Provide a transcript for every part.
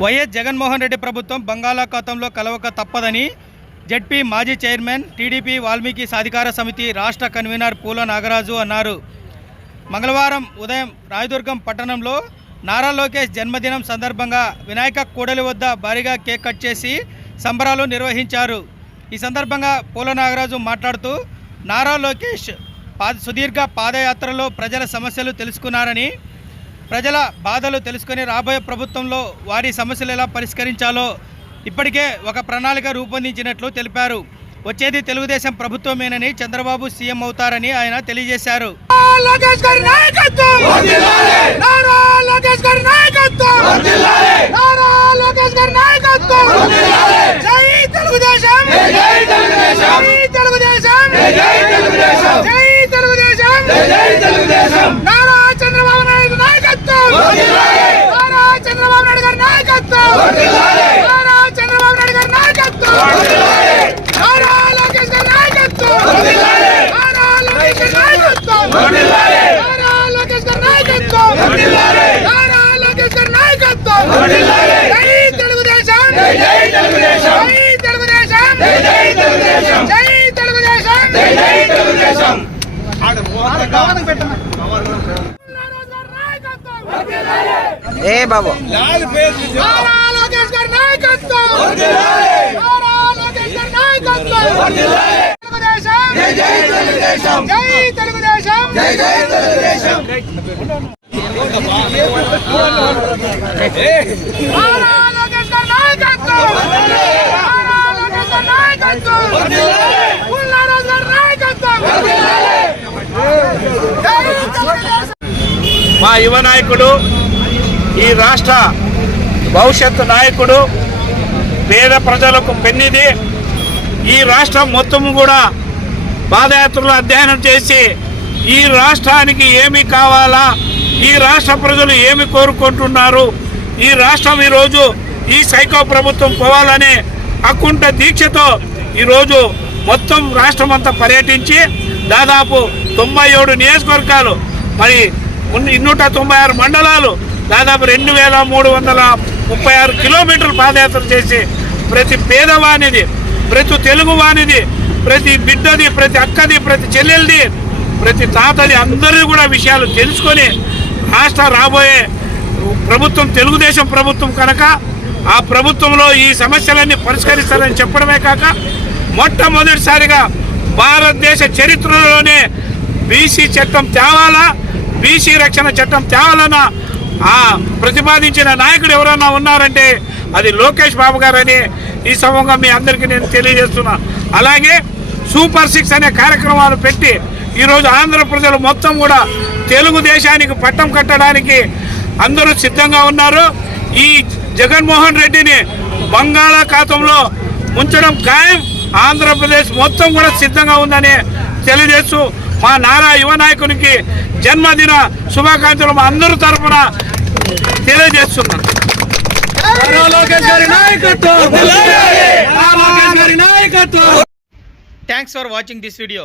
YS Jaganmohan Reddy ప్రభుత్వం బంగాళాఖాతంలో కలవక తప్పదని జడ్పీ మాజీ చైర్మన్ టీడీపీ వాల్మీకి సాధికార సమితి రాష్ట్ర కన్వీనర్ పూల నాగరాజు అన్నారు. మంగళవారం ఉదయం రాయదుర్గం పట్టణంలో నారా లోకేష్ జన్మదినం సందర్భంగా వినాయక కూడలి వద్ద భారీగా కేక్ కట్ చేసి సంబరాలు నిర్వహించారు. ఈ సందర్భంగా పూల నాగరాజు మాట్లాడుతూ నారా లోకేష్ పా సుదీర్ఘ పాదయాత్రలో ప్రజల సమస్యలు తెలుసుకున్నారని ప్రజల బాధలు తెలుసుకొని రాబోయే ప్రభుత్వంలో వారి సమస్యలు ఎలా పరిష్కరించాలో ఇప్పటికే ఒక ప్రణాళిక రూపొందించినట్లు తెలిపారు. వచ్చేది తెలుగుదేశం ప్రభుత్వమేనని చంద్రబాబు సీఎం అవుతారని ఆయన తెలియజేశారు లోకేష్ గారి నాయకత్వం నారా లోకేష్ గారి నాయకత్వం నారా లోకేష్ గారి నాయకత్వం జై తెలుగుదేశం జై తెలుగుదేశం జై తెలుగుదేశం జై తెలుగుదేశం జై తెలుగుదేశం జై తెలుగుదేశం నారా చంద్రబాబు నాయుడు నాయకత్వం నారా చంద్రబాబు నాయుడు గారి నాయకత్వం నారా చంద్రబాబు నాయుడు గారి నాయకత్వం నారా లోకేష్ గారి నాయకత్వం నారా లోకేష్ గారి నాయకత్వం నారా లోకేష్ గారి నాయకత్వం నారా లోకేష్ గారి నాయకత్వం జై తెలుగుదేశం జై తెలుగుదేశం జై తెలుగుదేశం జై తెలుగుదేశం జై తెలుగుదేశం జై తెలుగుదేశం ఏ బాబు నారా లోకేష్ గారి నాయకత్వం నారా లోకేష్ గారి నాయకత్వం. తెలుగుదేశం జై తెలుగుదేశం జై తెలుగుదేశం జై జై తెలుగుదేశం నారా లోకేష్ గారి నాయకత్వం నారా లోకేష్ గారి నాయకత్వం పుల్లారాజు గారి నాయకత్వం జై తెలుగుదేశం మా యువ నాయకుడు ఈ రాష్ట్ర భవిష్యత్తు నాయకుడు పేద ప్రజలకు పెన్నిది ఈ రాష్ట్రం మొత్తం కూడా పాదయాత్రలు అధ్యయనం చేసి ఈ రాష్ట్రానికి ఏమి కావాలా ఈ రాష్ట్ర ప్రజలు ఏమి కోరుకుంటున్నారు ఈ రాష్ట్రం ఈరోజు ఈ సైకో ప్రభుత్వం పోవాలనే అకుంఠ దీక్షతో ఈరోజు మొత్తం రాష్ట్రం అంతా పర్యటించి దాదాపు తొంభై ఏడు నియోజకవర్గాలు మరి ఇన్నూట తొంభై ఆరు మండలాలు దాదాపు రెండు వేల మూడు వందల ముప్పై ఆరు కిలోమీటర్లు పాదయాత్ర చేసి ప్రతి పేదవానిది ప్రతి తెలుగువానిది ప్రతి బిడ్డది ప్రతి అక్కది ప్రతి చెల్లెలది ప్రతి తాతది అందరిది కూడా విషయాలు తెలుసుకొని రాష్ట్ర రాబోయే ప్రభుత్వం తెలుగుదేశం ప్రభుత్వం కనుక ఆ ప్రభుత్వంలో ఈ సమస్యలన్నీ పరిష్కరిస్తారని చెప్పడమే కాక మొట్టమొదటిసారిగా భారతదేశ చరిత్రలోనే బీసీ చట్టం తేవాలా? బీసీ రక్షణ చట్టం తేవాలన్న ప్రతిపాదించిన నాయకుడు ఎవరన్నా ఉన్నారంటే అది లోకేష్ బాబు గారని ఈ సమంగా మీ అందరికీ నేను తెలియజేస్తున్నా. అలాగే సూపర్ సిక్స్ అనే కార్యక్రమాలు పెట్టి ఈరోజు ఆంధ్ర ప్రజలు మొత్తం కూడా తెలుగుదేశానికి పట్టం కట్టడానికి అందరూ సిద్ధంగా ఉన్నారు. ఈ జగన్మోహన్ రెడ్డిని బంగాళాఖాతంలో ఉంచడం ఖాయం. ఆంధ్రప్రదేశ్ మొత్తం కూడా సిద్ధంగా ఉందని తెలియజేస్తూ మా నారా యువ నాయకునికి జన్మదిన శుభాకాంక్షలు మా అందరి తరఫున తెలియజేస్తున్నాను thanks for watching this video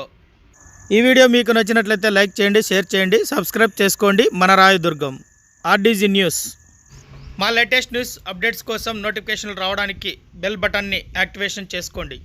ఈ వీడియో మీకు నచ్చినట్లయితే లైక్ చేయండి షేర్ చేయండి సబ్స్క్రైబ్ చేసుకోండి. మన రాయదుర్గం ఆర్డీజీ న్యూస్. మా లేటెస్ట్ న్యూస్ అప్డేట్స్ కోసం నోటిఫికేషన్లు రావడానికి బెల్ బటన్ని యాక్టివేషన్ చేసుకోండి.